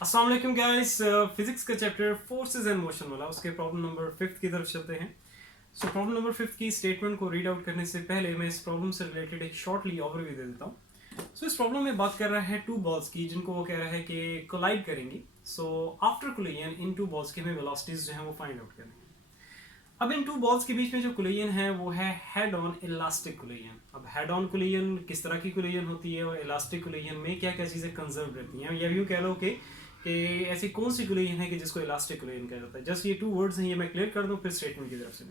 अस्सलाम वालेकुम guys, physics का चैप्टर फोर्सेस एंड मोशन वाला उसके प्रॉब्लम नंबर 5 की तरफ चलते हैं। सो प्रॉब्लम नंबर 5 की स्टेटमेंट को रीड आउट करने से पहले मैं इस प्रॉब्लम से रिलेटेड एक शॉर्टली ओवरव्यू दे देता हूँ। सो इस प्रॉब्लम में बात कर रहा है टू बॉल्स की जिनको वो कह रहा है कि कोलाइड करेंगी। सो आफ्टर कोलिजन इन टू बॉल्स की हमें वेलोसिटीज जो है वो फाइंड आउट करनी है। अब इन टू बॉल्स के बीच में जो कोलिजन है वो है हेड ऑन इलास्टिक कोलिजन। अब हेड ऑन कोलिजन किस तरह की कोलिजन होती है और इलास्टिक कोलिजन में क्या क्या चीज़ें कंजर्व रहती हैं, या यूँ कह लो कि ऐसी कौन सी कोलिजन है कि जिसको इलास्टिक कोलिजन कहा जाता है। जस्ट ये टू वर्ड्स हैं, ये मैं क्लियर कर दूं फिर स्टेटमेंट की तरफ से।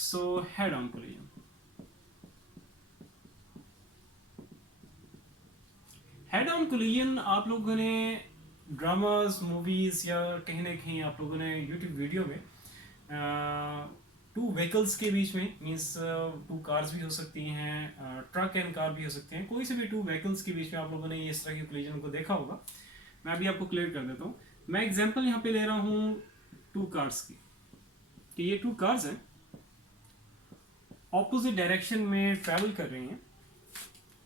So head on collision, head on collision आप लोगों ने ड्रामाज मूवीज या कहीं ना कहीं आप लोगों ने यूट्यूब वीडियो में टू व्हीकल्स के बीच में मीन्स टू कार्स भी हो सकती हैं, ट्रक एंड कार भी हो सकते हैं, कोई से भी टू व्हीकल्स के बीच में आप लोगों ने इस तरह की कोलिजन को देखा होगा। मैं अभी आपको क्लियर कर देता हूँ। मैं एग्जांपल यहाँ पे ले रहा हूँ टू कार्स की कि ये टू कार्स हैं, ऑपोजिट डायरेक्शन में ट्रैवल कर रही हैं।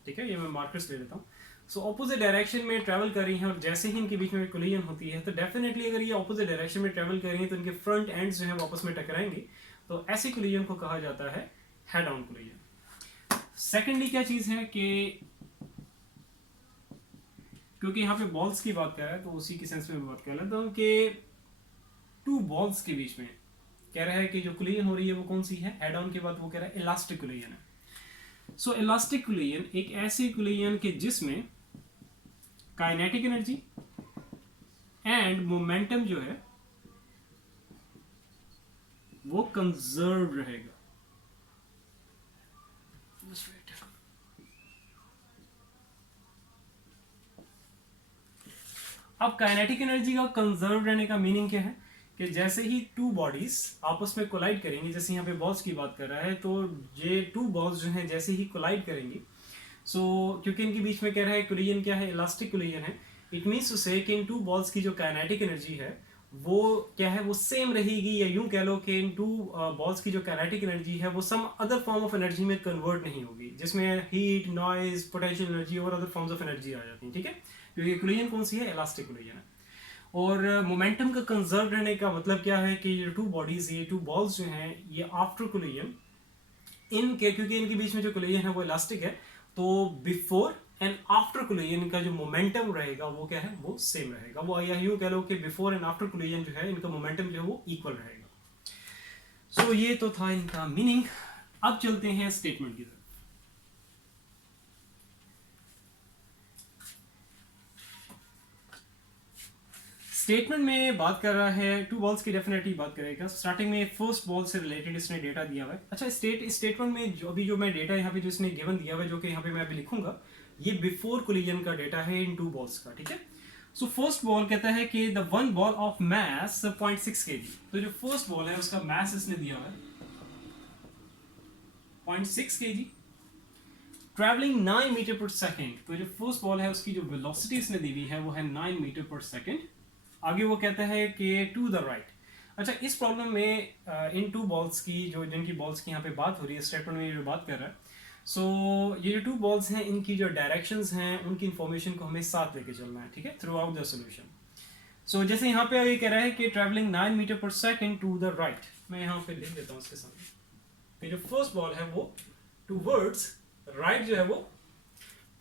ठीक है, ये मैं मार्कर्स ले लेता हूँ। सो ऑपोजिट डायरेक्शन में ट्रैवल कर रही हैं और जैसे ही इनके बीच में कोलिजन होती है तो डेफिनेटली अगर ये ऑपोजिट डायरेक्शन में ट्रैवल कर रही हैं तो इनके फ्रंट एंड्स जो है आपस में टकराएंगे। तो ऐसी कोलिजन को कहा जाता है हेड ऑन कोलिजन। सेकेंडली क्या चीज है कि क्योंकि यहाँ पे बॉल्स की बात कर रहा है तो उसी की सेंस में मैं बात कर लेता हूँ कि टू बॉल्स के बीच में कह रहा है कि जो कोलिजन हो रही है वो कौन सी है। हेड ऑन के बाद वो कह रहा है इलास्टिक कोलिजन है। सो इलास्टिक कोलिजन एक ऐसी कोलिजन के जिसमें काइनेटिक एनर्जी एंड मोमेंटम जो है वो कंजर्व रहेगा। अब काइनेटिक एनर्जी का कंजर्व रहने का मीनिंग क्या है कि जैसे ही टू बॉडीज आपस में कोलाइड करेंगी, जैसे यहाँ पे बॉल्स की बात कर रहा है, तो ये टू बॉल्स जो हैं जैसे ही कोलाइड करेंगी, क्योंकि इनके बीच में कह रहा है कोलिजन क्या है, इलास्टिक कोलिजन है, इट मीन्स टू से कि इन टू बॉल्स की जो काइनेटिक एनर्जी है वो क्या है, वो सेम रहेगी, या यूं कह लो कि इन टू बॉल्स की जो काइनेटिक एनर्जी है वो some other form of energy में कन्वर्ट नहीं होगी, जिसमें हीट, नॉइज, पोटेंशियल एनर्जी और अदर फॉर्म्स ऑफ एनर्जी आ जाती हैं। ठीक है, क्योंकि कोलिजन कौन सी है, इलास्टिक कोलिजन है। और मोमेंटम का कंजर्व रहने का मतलब क्या है कि ये टू बॉडीज, ये टू बॉल्स जो हैं, ये आफ्टर कोलिजन इनके, क्योंकि इनके बीच में जो कोलिजन है वो इलास्टिक है, तो बिफोर एंड आफ्टर कोलिजन का जो मोमेंटम रहेगा वो क्या है, वो सेम रहेगा। वो या यूं कह लो कि बिफोर एंड आफ्टर कोलिजन जो है इनका मोमेंटम जो है वो इक्वल रहेगा। सो ये तो था इनका मीनिंग। अब चलते हैं स्टेटमेंट की तरफ। स्टेटमेंट में बात कर रहा है टू बॉल्स की, डेफिनेटली बात करेगा। स्टार्टिंग में फर्स्ट बॉल से रिलेटेड इसने डेटा दिया हुआ है। अच्छा, स्टेटमेंट में जो मैं डेटा यहाँ पे जो इसने गिवन दिया हुआ है, जो कि यहाँ पे मैं अभी लिखूंगा, ये बिफोर कोलिजन का डेटा है इन टू बॉल्स का। ठीक है, सो फर्स्ट बॉल कहता है कि the one ball of mess 0.6 kg। तो जो फर्स्ट बॉल है उसका मैस इसने दिया हुआ है 0.6 kg, ट्रैवलिंग 9 मीटर पर सेकेंड। तो जो फर्स्ट बॉल है उसकी जो वेलोसिटी इसने दी हुई है वो है 9 मीटर पर सेकेंड। आगे वो कहता है कि टू द राइट। अच्छा, इस प्रॉब्लम में इन टू बॉल्स की जो जिनकी बॉल्स की यहाँ पे बात हो रही है, स्टेटमेंट में जो बात कर रहा है, ये जो टू बॉल्स हैं इनकी जो डायरेक्शंस हैं उनकी इंफॉर्मेशन को हमें साथ लेके चलना है। ठीक है, थ्रू आउट द सोल्यूशन। जैसे यहाँ पे ये कह रहा है कि ट्रैवलिंग 9 मीटर पर सेकेंड टू द राइट। मैं यहाँ पे लिख देता हूँ उसके सामने। जो फर्स्ट बॉल है वो टूवर्ड्स राइट जो है वो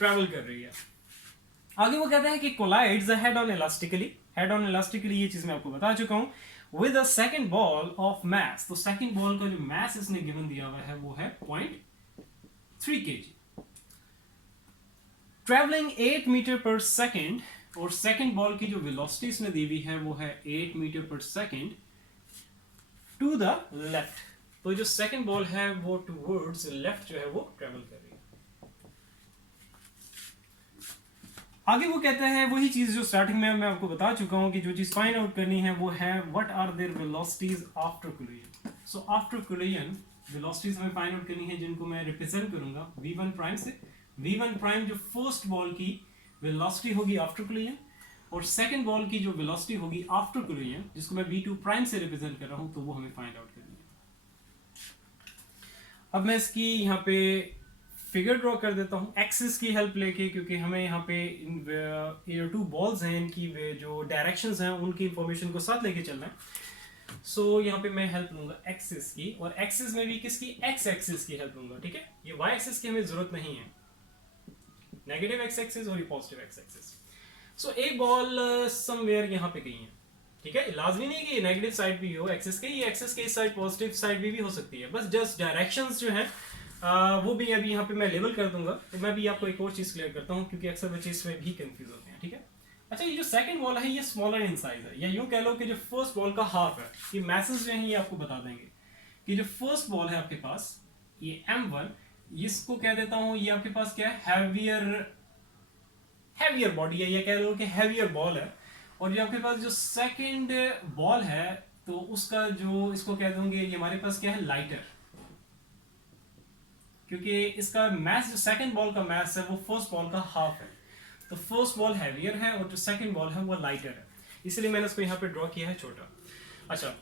ट्रैवल कर रही है। आगे वो कहता है कि collides head on elastically. Head on elastically ये चीज मैं आपको बता चुका हूं। With a second ball of mass. तो सेकंड बॉल का जो मैस इसने गिवन दिया हुआ है वो है 0.3 kg, ट्रैवलिंग 8 मीटर पर सेकेंड। और सेकंड बॉल की जो वेलोसिटी इसने दी हुई है वो है 8 मीटर पर सेकेंड टू द लेफ्ट। तो जो सेकंड बॉल है वो टूवर्ड्स लेफ्ट जो है वो ट्रैवल कर रही है। आगे वो कहता है वही चीज जो स्टार्टिंग में मैं आपको बता चुका हूं कि जो चीज फाइंड आउट करनी है वो है what are their velocities after collision. So after collision velocities हमें फाइंड आउट करनी है जिनको मैं रिप्रेजेंट करूंगा v1 प्राइम से। v1 प्राइम जो फर्स्ट बॉल की वेलोसिटी होगी आफ्टर कोलिजन, और सेकंड बॉल की जो वेलोसिटी होगी आफ्टर कोलिजन जिसको मैं v2 प्राइम से रिप्रेजेंट कर रहा हूं, तो वो हमें फाइंड आउट करनी है। अब मैं इसकी यहाँ पे फिगर ड्रॉ कर देता हूँ एक्सिस की हेल्प लेके, क्योंकि हमें यहाँ पे ये टू बॉल्स हैं, इनकी जो डायरेक्शंस हैं उनकी इंफॉर्मेशन को साथ लेके चलना है। सो यहाँ पे मैं हेल्प लूंगा एक्सिस की, और एक्सिस में भी किसकी, एक्स एक्सिस की हेल्प लूंगा, ठीक है। ये वाई एक्सिस की हमें जरूरत नहीं है, नेगेटिव एक्स एक्सिस और ये पॉजिटिव एक्स एक्सिस। सो एक बॉल समवेयर यहाँ पे गई है, ठीक है। लाजमी नहीं कि ये नेगेटिव साइड भी हो एक्सिस के, ये एक्सिस के इस साइड पॉजिटिव साइड भी हो सकती है, बस जस्ट डायरेक्शंस जो है वो भी अभी यहाँ पे मैं लेबल कर दूंगा। तो मैं भी आपको एक और चीज क्लियर करता हूँ, क्योंकि अक्सर बच्चे इसमें भी कंफ्यूज होते हैं, ठीक है। अच्छा, ये जो सेकंड बॉल है ये स्मॉलर इन साइज है, या यूं कह लो कि जो फर्स्ट बॉल का हाफ है, ये मैसेज जो है ये आपको बता देंगे कि जो फर्स्ट बॉल है आपके पास ये M1, इसको कह देता हूँ ये आपके पास क्या है, हैवियर बॉडी है, या कह लो कि हैवियर बॉल है। और जो आपके पास जो सेकंड बॉल है तो उसका जो इसको कह दूंगे ये हमारे पास क्या है, लाइटर, क्योंकि इसका मैस जो सेकंड बॉल का मैस है वो फर्स्ट बॉल का हाफ है। तो फर्स्ट बॉल हैवियर है और जो सेकंड बॉल है वो लाइटर है, इसलिए मैंने इसको यहाँ पे ड्रॉ किया है छोटा। अच्छा,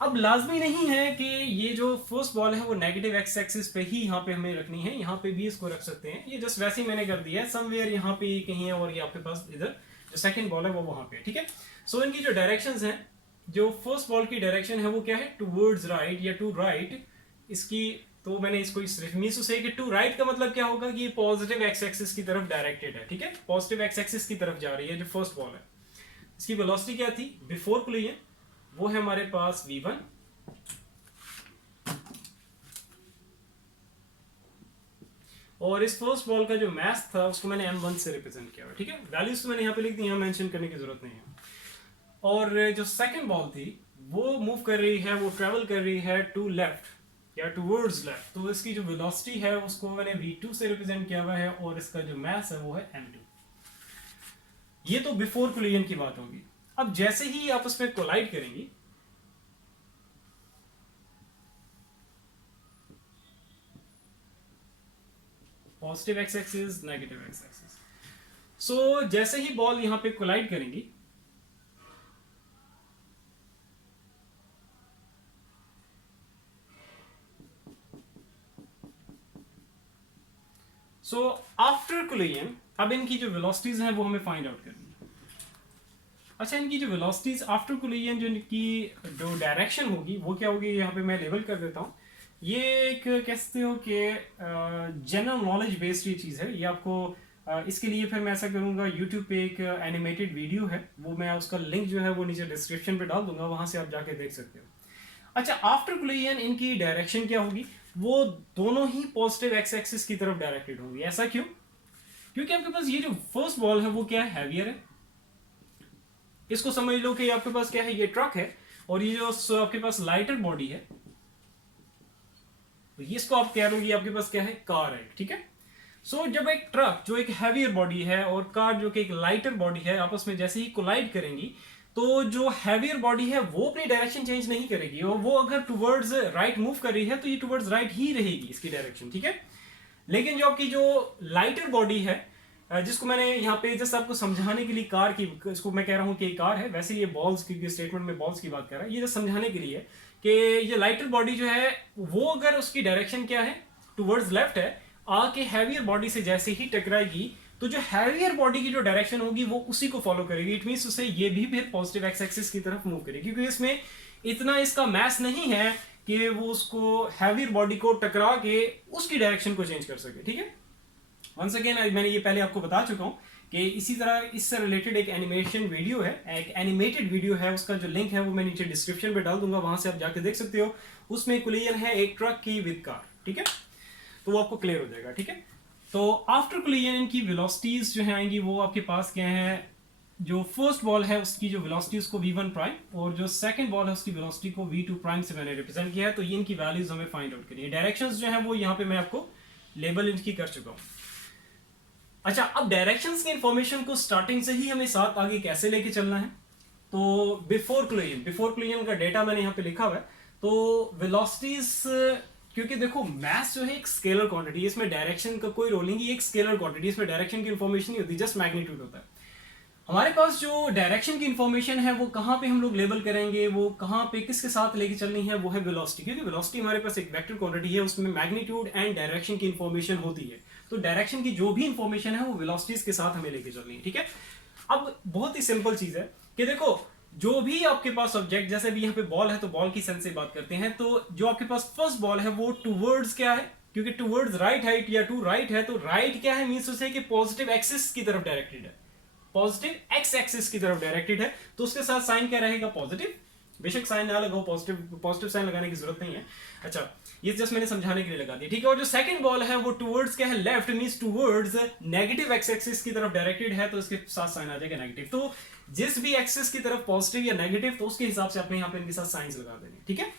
अब लाजमी नहीं है कि ये जो फर्स्ट बॉल है वो नेगेटिव एक्स एक्सिस पे ही यहाँ पे हमें रखनी है, यहाँ पे भी इसको रख सकते हैं, ये जस्ट वैसे ही मैंने कर दिया है, समवेयर यहाँ पे कहीं है, और ये आपके पास इधर जो सेकंड बॉल है वो वहां पे, ठीक है। सो इनकी जो डायरेक्शंस हैं, जो फर्स्ट बॉल की डायरेक्शन है वो क्या है, टूवर्ड्स राइट या टू राइट इसकी। तो मैंने इसको सिर्फ मीन्स टू से कि टू राइट का मतलब क्या होगा कि ये पॉजिटिव एक्स एक्सिस की तरफ डायरेक्टेड है, ठीक है, पॉजिटिव एक्स एक्सिस की तरफ जा रही है जो फर्स्ट बॉल है। इसकी वेलोसिटी क्या थी बिफोर कोलिजन, वो है हमारे पास v1, और इस फर्स्ट बॉल का जो मास था उसको मैंने m1 से रिप्रेजेंट किया, ठीक है। वैल्यूज तो मैंने यहाँ पे लिख दी, यहाँ मेंशन करने की जरूरत नहीं है। और जो सेकंड बॉल थी वो मूव कर रही है, वो ट्रेवल कर रही है टू लेफ्ट या टूवर्ड्स लेफ्ट, तो इसकी जो वेलोसिटी है उसको मैंने v2 से रिप्रेजेंट किया हुआ है, और इसका जो मास है वो है m2। ये तो बिफोर कोलिजन की बात होगी। अब जैसे ही आप उसमें कोलाइड करेंगी, positive X axis negative X axis, so जैसे ही बॉल यहां पे कोलाइड करेंगी सो आफ्टर कोलिजन, अब इनकी जो वेलोसिटीज हैं वो हमें फाइंड आउट करनी है। अच्छा, इनकी जो वेलोसिटीज आफ्टर कोलिजन जो इनकी जो डायरेक्शन होगी वो क्या होगी, यहाँ पे मैं लेबल कर देता हूँ। ये एक कह सकते हो कि जनरल नॉलेज बेस्ड ये चीज़ है, ये आपको इसके लिए फिर मैं ऐसा करूँगा, यूट्यूब पे एक एनिमेटेड वीडियो है, वो मैं उसका लिंक जो है वो नीचे डिस्क्रिप्शन पे डाल दूंगा, वहां से आप जाके देख सकते हो। अच्छा, आफ्टर कोलिजन इनकी डायरेक्शन क्या होगी, वो दोनों ही पॉजिटिव एक्स एक्सिस की तरफ डायरेक्टेड होंगी। ऐसा क्यों, क्योंकि आपके पास ये जो फर्स्ट बॉल है वो क्या है, हैवियर है। इसको समझ लो कि आपके पास क्या है, ये ट्रक है, और ये जो आपके पास लाइटर बॉडी है, तो इसको आप कह लो ये आपके पास क्या है, कार है, ठीक है। सो जब एक ट्रक जो एक हैवियर बॉडी है और कार जो कि एक लाइटर बॉडी है आपस में जैसे ही कोलाइड करेंगी, तो जो हैवियर बॉडी है वो अपनी डायरेक्शन चेंज नहीं करेगी, और वो अगर टुवर्ड्स राइट मूव कर रही है तो ये टुवर्ड्स राइट ही रहेगी इसकी डायरेक्शन, ठीक है। लेकिन जो आपकी जो लाइटर बॉडी है, जिसको मैंने यहाँ पे जस्ट आपको समझाने के लिए कार की, इसको मैं कह रहा हूँ कि कार है, वैसे ये बॉल्स, क्योंकि स्टेटमेंट में बॉल्स की बात कर रहा है, ये जस्ट समझाने के लिए कि ये लाइटर बॉडी जो है वो अगर उसकी डायरेक्शन क्या है, टुवर्ड्स लेफ्ट है, आके हैवियर बॉडी से जैसे ही टकराएगी तो जो हैवियर बॉडी की जो डायरेक्शन होगी वो उसी को फॉलो करेगी। इट मींस उसे ये भी फिर पॉजिटिव एक्स एक्सिस की तरफ मूव करेगी, क्योंकि इसमें इतना इसका मैस नहीं है कि वो उसको हैवियर बॉडी को टकरा के उसकी डायरेक्शन को चेंज कर सके, ठीक है। वंस अगेन मैंने ये पहले आपको बता चुका हूँ कि इसी तरह इससे रिलेटेड एक एनिमेशन वीडियो है, एक एनिमेटेड वीडियो है, उसका जो लिंक है वो मैं नीचे डिस्क्रिप्शन पे डाल दूंगा, वहां से आप जाके देख सकते हो। उसमें कोलिजन है एक ट्रक की विद कार, ठीक है, तो वो आपको क्लियर हो जाएगा, ठीक है। तो आफ्टर कोलिजन इनकी वेलोसिटीज जो है आएंगी वो आपके पास क्या है, जो फर्स्ट बॉल है उसकी जो वेलोसिटी उसको v1 प्राइम और जो सेकंड बॉल है उसकी वेलोसिटी को v2 प्राइम से मैंने रिप्रेजेंट किया है। तो ये इनकी वैल्यूज हमें फाइंड आउट करनी है। डायरेक्शंस जो है वो यहाँ पे मैं आपको लेबल इनकी कर चुका हूँ। अच्छा, अब डायरेक्शंस की इंफॉर्मेशन को स्टार्टिंग से ही हमें साथ आगे कैसे लेके चलना है, तो बिफोर कोलिजन का डेटा मैंने यहाँ पे लिखा हुआ है। तो वेलोसिटीज, क्योंकि देखो मैथ जो है एक स्केलर क्वांटिटी, इसमें डायरेक्शन का कोई रोल नहीं, एक स्केलर क्वांटिटी, इसमें डायरेक्शन की इंफॉर्मेशन नहीं होती, जस्ट मैग्नीट्यूड होता है। हमारे पास जो डायरेक्शन की इंफॉर्मेशन है वो कहाँ पे हम लोग लेबल करेंगे, वो कहाँ पे किसके साथ लेके चलनी है, वो है वेलोसिटी, क्योंकि वेलोसिटी हमारे पास एक वेक्टर क्वांटिटी है, उसमें मैग्नीट्यूड एंड डायरेक्शन की इंफॉर्मेशन होती है। तो डायरेक्शन की जो भी इंफॉर्मेशन है वो वेलोसिटीज के साथ हमें लेके चलनी है, ठीक है। अब बहुत ही सिंपल चीज है कि देखो जो भी आपके पास ऑब्जेक्ट, जैसे भी यहाँ पे बॉल है तो बॉल की सेंस से बात करते हैं, तो जो आपके पास फर्स्ट बॉल है वो टूवर्ड्स क्या है, क्योंकि टूवर्ड्स राइट हाइट या टू राइट है, तो राइट क्या है, मीन्स उसे कि पॉजिटिव एक्सिस की तरफ डायरेक्टेड है, पॉजिटिव एक्स एक्सिस की तरफ डायरेक्टेड है, तो उसके साथ साइन क्या रहेगा, पॉजिटिव। बेशक साइन ना लगाओ, पॉजिटिव साइन लगाने की जरूरत नहीं है। अच्छा, ये जस्ट मैंने समझाने के लिए लगा दिया, ठीक है। और जो सेकंड बॉल है वो टुवर्ड्स क्या है, left, means towards negative X axis की तरफ डायरेक्टेड है, तो इसके साथ साइन आ जाएगा नेगेटिव। तो जिस भी एक्सिस की तरफ पॉजिटिव या नेगेटिव, तो उसके हिसाब से आपने यहाँ पे इनके साथ साइंस लगा देने, ठीक है।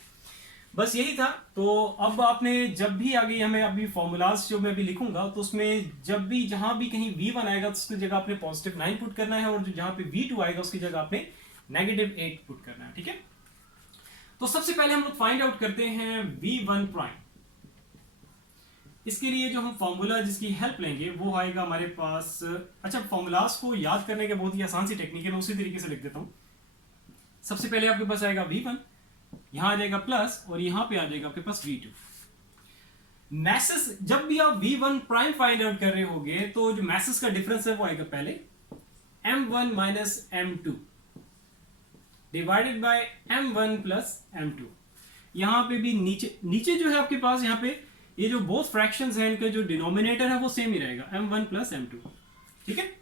बस यही था। तो अब आपने जब भी आगे हमें अभी फॉर्मूलाज जो मैं अभी लिखूंगा, तो उसमें जब भी जहां भी कहीं v1 आएगा तो उसकी जगह आपने पॉजिटिव 9 पुट करना है, और जो जहां पे v2 आएगा उसकी जगह आपने नेगेटिव 8 पुट करना है, ठीक है। तो सबसे पहले हम लोग फाइंड आउट करते हैं v1 प्राइम। इसके लिए जो हम फॉर्मूला जिसकी हेल्प लेंगे वो आएगा हमारे पास। अच्छा, फॉर्मूलाज को याद करने का बहुत ही आसान सी टेक्निक है, मैं उसी तरीके से लिख देता हूं। सबसे पहले आपके पास आएगा v1, यहां आ जाएगा प्लस, और यहां पे आ जाएगा आपके पास v2। मैसेस जब भी आप v1 प्राइम फाइंड आउट कर रहे होगे तो जो मैसेस का डिफरेंस है वो आएगा पहले m1 minus m2 divided by m1 plus m2। यहां पे भी नीचे नीचे जो है आपके पास, यहां पे ये जो बोथ फ्रैक्शंस हैं इनका जो डिनोमिनेटर है वो सेम ही रहेगा, m1 प्लस m2, ठीक है।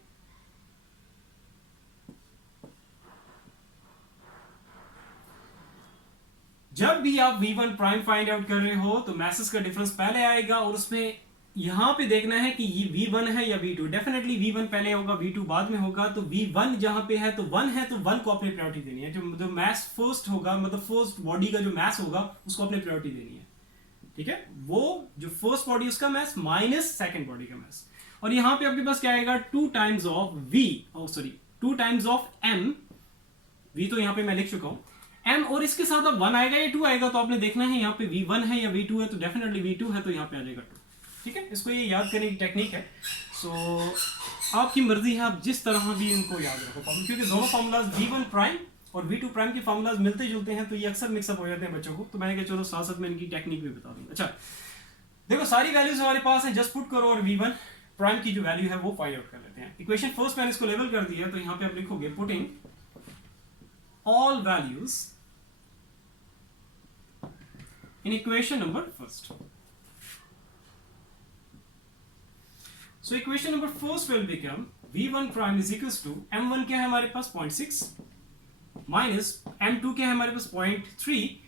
जब भी आप v1 प्राइम फाइंड आउट कर रहे हो तो मैसेस का डिफरेंस पहले आएगा, और उसमें यहां पे देखना है कि ये v1 है या v2। डेफिनेटली v1 पहले होगा, v2 बाद में होगा। तो v1 जहां पे है तो 1 है, तो 1 को अपनी प्रायोरिटी देनी है। जो मैस फर्स्ट होगा, मतलब फर्स्ट बॉडी का जो मैस होगा उसको अपनी प्रायोरिटी देनी है, ठीक है। वो जो फर्स्ट बॉडी उसका मैस माइनस सेकंड बॉडी का मैस। और यहां पे आपके पास क्या आएगा, 2 times of v, sorry 2 times of m। v तो यहां पे मैं लिख चुका हूं, m, और इसके साथ अब 1 आएगा या 2 आएगा, तो आपने देखना है यहाँ पे v1 है या v2 है, तो डेफिनेटली v2 है, तो यहाँ पे आ जाएगा 2, ठीक है। इसको ये याद करने की टेक्निक है। सो आपकी मर्जी है, आप जिस तरह भी इनको याद रखो, क्योंकि दोनों फॉर्मूलाज v1 प्राइम और v2 प्राइम के फॉर्मूलाज मिलते जुलते हैं, तो ये अक्सर मिक्सअप हो जाते हैं बच्चों को। तो मैंने कहा चलो साथ साथ में इनकी टेक्निक भी बता दूंगा। अच्छा देखो, सारी वैल्यूज हमारे पास है, जस्ट पुट करो और v1 प्राइम की जो वैल्यू है वो फाइंड आउट कर लेते हैं। इक्वेशन फर्स्ट मैंने इसको लेवल कर दिया, तो यहाँ पे आप लिखोगे putting all values in equation number first. So equation number first will become v1 prime is equals to m1 क्या है हमारे पास 0.6 माइनस m2 क्या है हमारे पास 0.3,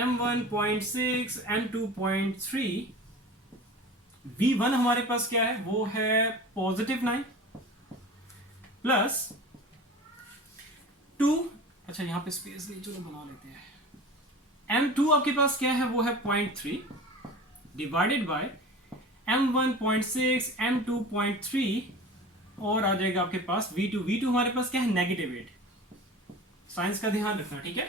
m1 0.6 m2 0.3, v1 हमारे पास क्या है वो है पॉजिटिव 9 प्लस 2। अच्छा यहाँ पे स्पेस नहीं, चलो बना लेते हैं। m2 आपके पास क्या है वो है 0.3 डिवाइडेड बाय m1 0.6 m2 0.3, और आ जाएगा आपके पास v2 हमारे पास क्या है नेगेटिव 8। साइंस का ध्यान रखना, ठीक है।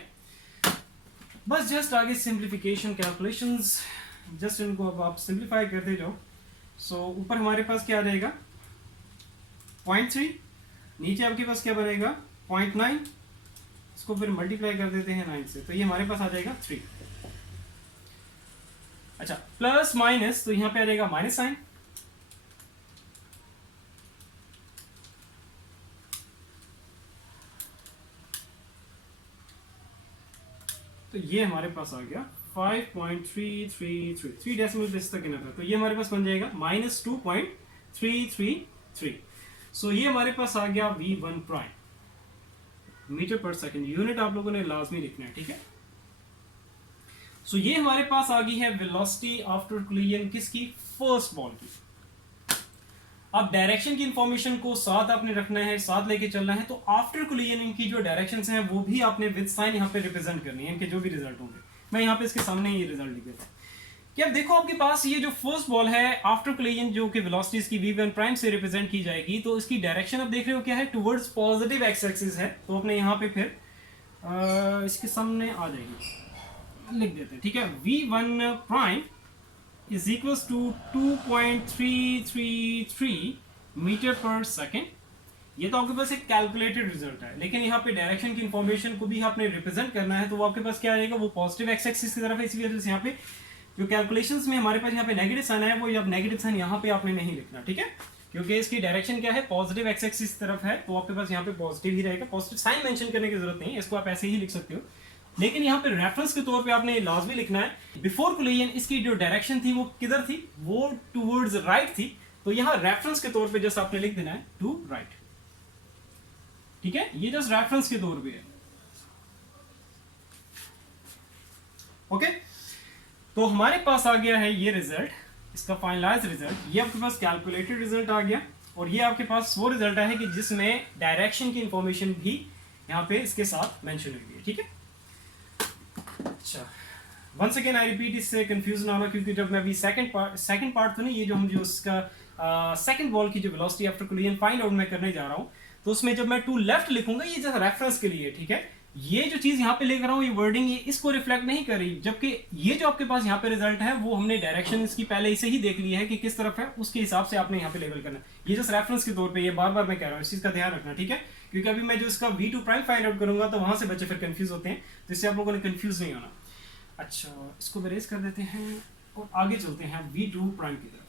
बस जस्ट आगे सिंप्लीफिकेशन कैलकुलेशंस, जस्ट इनको अब आप सिंप्लीफाई करते जाओ। सो ऊपर हमारे पास क्या आ जाएगा 0.3, नीचे आपके पास क्या बनेगा 0.9, इसको फिर मल्टीप्लाई कर देते हैं 9 से, तो ये हमारे पास आ जाएगा 3। अच्छा प्लस माइनस, तो यहां पे आ जाएगा माइनस साइन, तो ये हमारे पास आ गया 5.333, 3 डेसिमल प्लेस तक इनफ है, तो ये हमारे पास बन जाएगा -2.333। सो ये हमारे पास आ गया v1 प्राइम मीटर पर सेकंड। यूनिट आप लोगों ने लाजमी लिखना है, ठीक है। सो ये हमारे पास आ गई है वेलोसिटी आफ्टर कोलिजन किसकी, फर्स्ट बॉल की। अब डायरेक्शन की इंफॉर्मेशन को साथ आपने रखना है, साथ लेके चलना है, तो आफ्टर कोलिजन इनकी जो डायरेक्शंस हैं वो भी आपने विद साइन यहाँ पे रिप्रेजेंट करनी है, इनके जो भी रिजल्ट होंगे। मैं यहाँ पे इसके सामने ये रिजल्ट लिख देता हूँ कि अब देखो आपके पास ये जो फर्स्ट बॉल है आफ्टर कोलिजन जो कि वेलोसिटी इसकी v1 प्राइम से रिप्रेजेंट की जाएगी, तो इसकी डायरेक्शन अब देख रहे हो क्या है, टुवर्ड्स पॉजिटिव एक्स एक्सिस है, तो अपने यहाँ पे फिर इसके सामने आ जाएगी, लिख देते हैं, ठीक है। v1 prime is equals to 2.333 metre पर सेकेंड ये तो आपके पास एक कैलकुलेटेड रिजल्ट है, लेकिन यहाँ पे डायरेक्शन की इंफॉर्मेशन को भी आपने रिप्रेजेंट करना है, तो वो आपके पास क्या आएगा, वो पॉजिटिव एक्स एक्सिस की तरफ है। इसी वजह से यहाँ पे जो कैलकुलेशंस में हमारे पास यहाँ पे नेगेटिव साइन है, वो अब नेगेटिव साइन यहाँ पे आपने नहीं लिखना, ठीक है, क्योंकि इसकी डायरेक्शन क्या है, पॉजिटिव एक्स एक्सिस की तरफ है, तो आपके पास यहाँ पे पॉजिटिव ही रहेगा। पॉजिटिव साइन मेंशन करने की जरूरत नहीं है, इसको आप ऐसे ही लिख सकते हो, लेकिन यहाँ पे रेफरेंस के तौर पे आपने लाजमी लिखना है बिफोर कोलिजन इसकी जो डायरेक्शन थी वो किधर थी, वो टूवर्ड्स राइट थी, तो यहाँ रेफरेंस के तौर पे जस्ट आपने लिख देना है टू राइट, ठीक है, ये जस्ट रेफरेंस के तौर पे है। ओके, तो हमारे पास आ गया है ये रिजल्ट, इसका फाइनलाइज रिजल्ट, ये आपके पास कैलकुलेटेड रिजल्ट आ गया, और ये आपके पास वो रिजल्ट है कि जिसमें डायरेक्शन की इंफॉर्मेशन भी यहाँ पे इसके साथ मेंशन हुई है, ठीक है। अच्छा, वंस अगेन आई रिपीट, इससे कंफ्यूजन ना हो, क्योंकि जब मैं अभी सेकंड पार्ट तो नहीं, ये जो हम जो उसका सेकंड बॉल की जो velocity after collision find out मैं करने जा रहा हूँ, तो उसमें जब मैं टू लेफ्ट लिखूंगा, ये जैसा रेफरेंस के लिए, ठीक है, ये जो चीज यहाँ पे लिख रहा हूँ, ये वर्डिंग ये इसको रिफ्लेक्ट नहीं कर रही, जबकि ये जो आपके पास यहाँ पे रिजल्ट है वो हमने डायरेक्शन इसकी पहले इसे ही देख लिया है कि किस तरफ है, उसके हिसाब से आपने यहाँ पे लेवल करना है। ये जस्ट रेफरेंस के तौर पे, ये बार बार मैं कह रहा हूँ, इस चीज का ध्यान रखना, ठीक है, क्योंकि अभी मैं जो इसका V2 प्राइम फाइंड आउट करूंगा तो वहां से बच्चे फिर कंफ्यूज होते हैं, तो इससे आप लोगों ने कंफ्यूज नहीं होना। अच्छा, इसको बेरेज कर देते हैं और आगे चलते हैं V2 प्राइम की तरफ।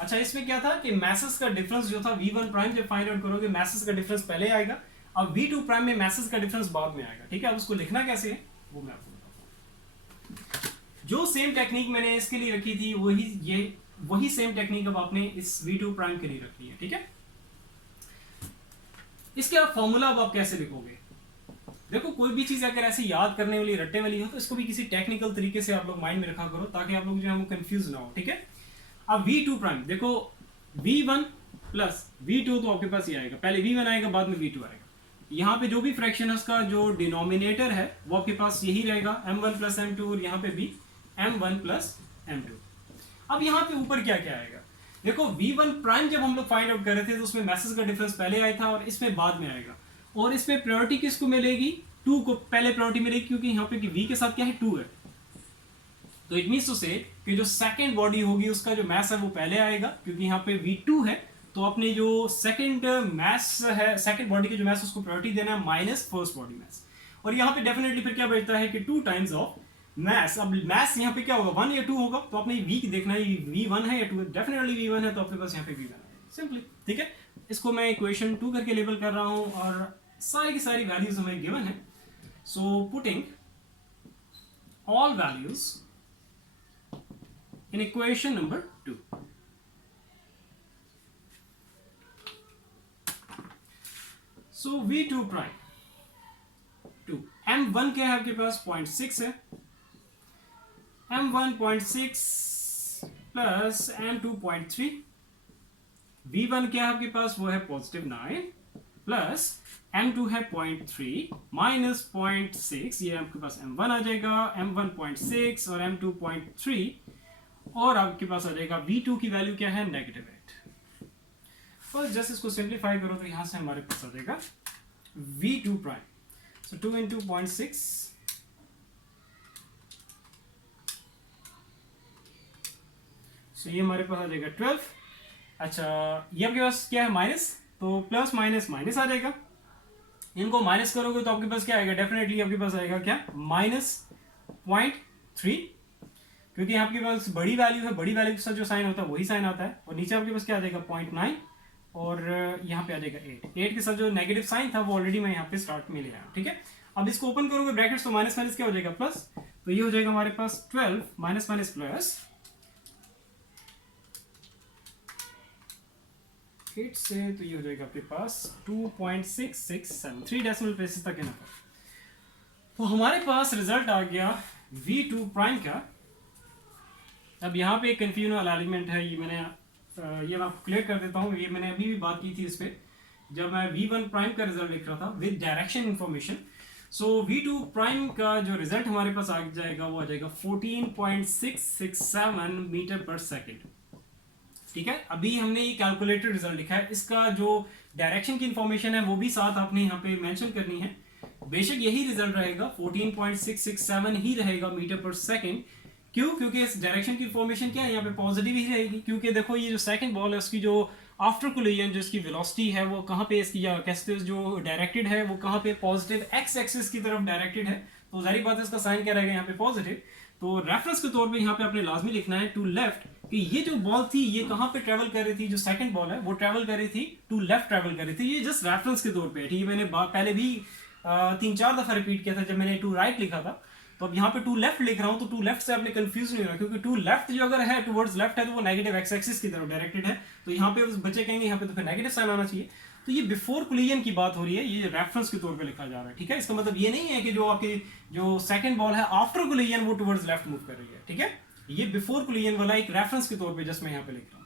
अच्छा, इसमें क्या था कि मैसेज का डिफरेंस जो था V1 प्राइम जब फाइंड आउट करोगे, मैसेज का डिफरेंस पहले आएगा, अब V2 प्राइम में मैसेज का डिफरेंस बाद में आएगा, ठीक है। अब उसको लिखना कैसे है वो मैं आपको बताता हूँ। जो सेम टेक्निक मैंने इसके लिए रखी थी वही सेम टेक्निक अब आपने इस V2 प्राइम के लिए रखनी है, ठीक है। इसके आप फॉर्मूला अब आप कैसे लिखोगे, देखो कोई भी चीज अगर ऐसी याद करने वाली रट्टे वाली हो तो इसको भी किसी टेक्निकल तरीके से आप लोग माइंड में रखा करो, ताकि आप लोग जो है वो कंफ्यूज ना हो, ठीक है। अब V2 प्राइम देखो, V1 प्लस V2 तो आपके पास ही आएगा, पहले V1 आएगा बाद में V2 आएगा। यहाँ पे जो भी फ्रैक्शन है उसका जो डिनोमिनेटर है वो आपके पास यही रहेगा, M1 प्लस M2, और यहाँ पे भी M1 प्लस M2। अब यहाँ पे ऊपर क्या क्या आएगा, देखो V1 प्राइम जब हम लोग फाइंड आउट कर रहे थे तो उसमें मैसेज का डिफरेंस पहले आया था और इसमें बाद में आएगा, और इसमें प्रायोरिटी किसको मिलेगी, 2 को पहले प्रायोरिटी मिलेगी, क्योंकि यहाँ पे V के साथ क्या है 2 है, तो इट मीन्स टू से कि जो सेकंड बॉडी होगी उसका जो मैस है वो पहले आएगा, क्योंकि यहाँ पे V2 है, तो अपने जो सेकंड मैस है, सेकंड बॉडी के जो मैस उसको प्रायोरिटी देना है माइनस फर्स्ट बॉडी मैस, और यहाँ पे डेफिनेटली फिर क्या बचता है कि 2 टाइम्स ऑफ मैस। अब मैस यहाँ पे क्या होगा, 1 या 2 होगा, तो आपने V देखना है V1 है या 2, डेफिनेटली V1 है, तो आपके पास यहाँ पे V1 है सिंपली, ठीक है। इसको मैं इक्वेशन 2 करके लेबल कर रहा हूँ, और सारी की सारी वैल्यूज हमें गिवन है, so putting all values in equation number 2. So V2 prime 2, M1 क्या है आपके पास 0.6 है, M1 0.6 प्लस M2 0.3, V1 क्या है आपके पास वो है पॉजिटिव 9 प्लस M2 है 0.3 माइनस 0.6, ये आपके पास M1 आ जाएगा, M1 0.6 और M2 0.3, और आपके पास आ जाएगा V2 की वैल्यू क्या है -8। तो जस्ट इसको सिंप्लीफाई करो तो यहां से हमारे पास आ जाएगा V2 प्राइम, सो 2 into 0.6, सो ये हमारे पास आ जाएगा 12। अच्छा, ये आपके पास क्या है माइनस, तो प्लस माइनस माइनस आ जाएगा, इनको माइनस करोगे तो आपके पास क्या आएगा, डेफिनेटली आपके पास आएगा क्या -0.3, क्योंकि आपके पास बड़ी वैल्यू है, बड़ी वैल्यू के साथ जो साइन होता है वही साइन आता है, और नीचे आपके पास क्या आ जाएगा 0.9, और यहाँ पे आ जाएगा 8 के साथ जो नेगेटिव साइन था वो ऑलरेडी मैं यहाँ पे स्टार्ट में ले आया, ठीक है। अब इसको ओपन करोगे ब्रैकेट्स, तो माइनस माइनस क्या हो जाएगा प्लस, तो ये हो जाएगा हमारे पास 12 माइनस माइनस प्लस 8 से, तो ये हो जाएगा आपके पास 2.667, 3 डेसिमल प्लेसेस तक है ना। तो हमारे पास रिजल्ट आ गया V2 प्राइम का। अब यहाँ पे एक कंफ्यूजन वाला एलिमेंट है, ये मैं आपको क्लियर कर देता हूँ, ये मैंने अभी भी बात की थी इस पर, जब मैं V1 प्राइम का रिजल्ट लिख रहा था with direction information. So V2 prime का जो रिजल्ट हमारे पास आ जाएगा वो आ जाएगा 14.667 मीटर पर सेकेंड, ठीक है। अभी हमने ये कैलकुलेटेड रिजल्ट लिखा है, इसका जो डायरेक्शन की इंफॉर्मेशन है वो भी साथ आपने यहाँ पे मेंशन करनी है, बेशक यही रिजल्ट रहेगा, 14.667 ही रहेगा मीटर पर सेकेंड। क्यों? क्योंकि इस डायरेक्शन की फॉर्मेशन क्या है, यहाँ पे पॉजिटिव ही रहेगी। क्योंकि देखो ये जो सेकंड बॉल है उसकी जो आफ्टर कोलिजन जो इसकी वेलोसिटी है वो कहाँ पे, इसकी या कैसे जो डायरेक्टेड है वो कहाँ पे, पॉजिटिव एक्स एक्सिस की तरफ डायरेक्टेड है। तो जाहिर बात है इसका साइन क्या रहेगा यहाँ पे, पॉजिटिव। तो रेफरेंस के तौर पे यहाँ पे आपने लाजमी लिखना है टू लेफ्ट, कि ये जो बॉल थी ये कहाँ पे ट्रेवल कर रही थी, जो सेकंड बॉल है वो ट्रेवल कर रही थी टू लेफ्ट, ट्रेवल कर रही थी। ये जस्ट रेफरेंस के तौर पे है, ठीक है। मैंने पहले भी 3-4 दफा रिपीट किया था जब मैंने टू राइट लिखा था। तो अब यहाँ पे टू लेफ्ट लिख रहा हूँ, तो टू लेफ्ट से आपने कंफ्यूज नहीं होना, क्योंकि टू लेफ्ट जो अगर है टुवर्ड्स लेफ्ट है तो वो नेगेटिव एक्स एक्सिस की तरफ डायरेक्टेड है। तो यहाँ पे बच्चे कहेंगे यहाँ पे तो फिर नेगेटिव साइन आना चाहिए। तो ये बिफोर कोलिजन की बात हो रही है, ये रेफरेंस के तौर पे लिखा जा रहा है, ठीक है। इसका मतलब ये नहीं है कि जो आपकी जो सेकंड बॉल है आफ्टर कोलिजन वो टुवर्ड्स लेफ्ट मूव कर रही है, ठीक है। ये बिफोर कोलिजन वाला एक रेफरेंस के तौर पे जस्ट मैं यहाँ पे लिख रहा हूँ।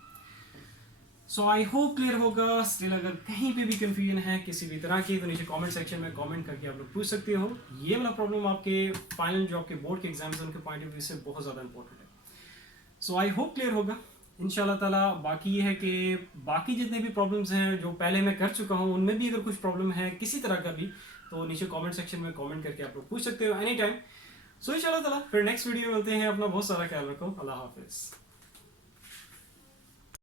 सो आई होप क्लियर होगा। स्टिल अगर कहीं पे भी कंफ्यूजन है किसी भी तरह की तो नीचे कमेंट सेक्शन में कमेंट करके आप लोग पूछ सकते हो। ये वाला प्रॉब्लम आपके फाइनल जो आपके बोर्ड के एग्जाम्स हैं उनके पॉइंट ऑफ व्यू से बहुत ज़्यादा इंपॉर्टेंट है। सो आई होप क्लियर होगा इंशाल्लाह ताला। बाकी ये है कि बाकी जितने भी प्रॉब्लम्स हैं जो पहले मैं कर चुका हूँ उनमें भी अगर कुछ प्रॉब्लम है किसी तरह का भी तो नीचे कमेंट सेक्शन में कमेंट करके आप लोग पूछ सकते हो एनी टाइम। सो इंशाल्लाह ताला फिर नेक्स्ट वीडियो में मिलते हैं। अपना बहुत सारा ख्याल रखो। अल्लाह हाफिज़।